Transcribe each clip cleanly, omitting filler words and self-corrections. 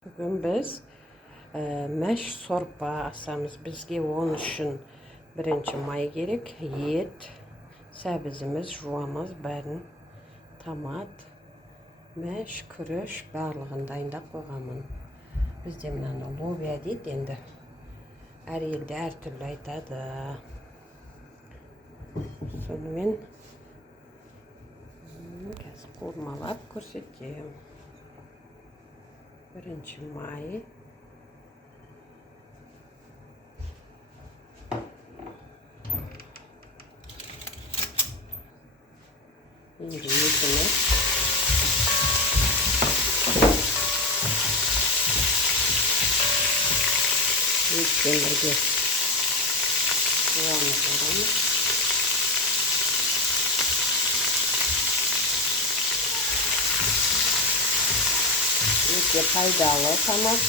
Бүгін біз мәш сорпа асамыз. Бізге оның үшін бірінші май керек, ет, сәбізіміз, жуамыз бәрін, томат, мәш, күріш барлығын дайындап қойғанмын. Бізде мынаны лобия дейді, енді әр елде әртүрлі айтады. Сонымен қазір қормалап көрсетем. Бірінші май. Енді етіміз. Еттен бірге жуамыз арамыз. Өте пайдалы тамақ.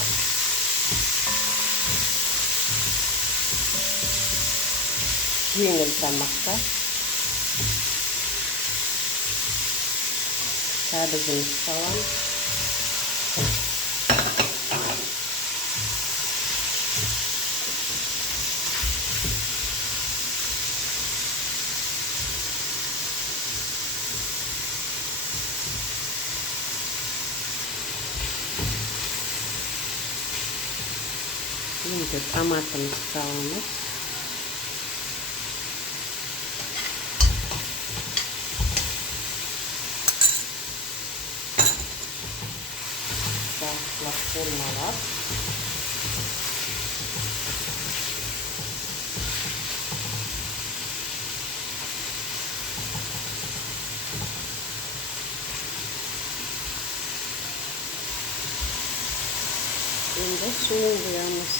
Жеңіл тамақта. Сәбізіміз саламыз. Şimdi tomatımızı salamız. Salçalar formalar. Şimdi suyun koyamız.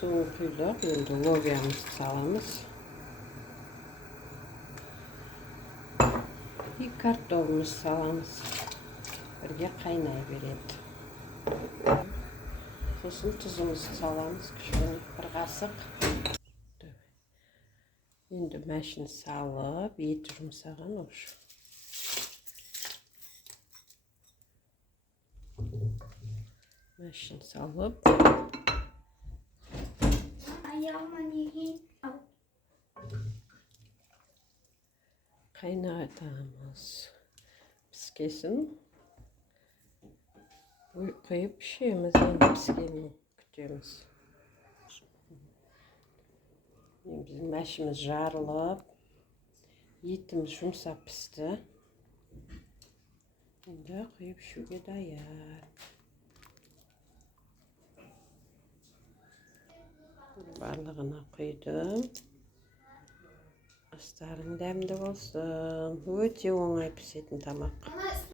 Suyu koyduk, şimdi lobiyamızı salamız. Bir kartofumuzu salamız. Бірге қайнай береді. Сосын тұзымызды саламыз, кішкене бір қасық. Енді мәшін салып, ет жұмсаған уже. Мәшін салып. Қайнатамыз. Піскесін. Қойып пішеміз, енді піскенін күтеміз. Біздің мәшіміз жарылып, етіміз жұмсап пісті. Енді қойып пішуге даяр. Барлығына құйдым. Астарың дәмді болсын. Өте оңай пісетін тамақ.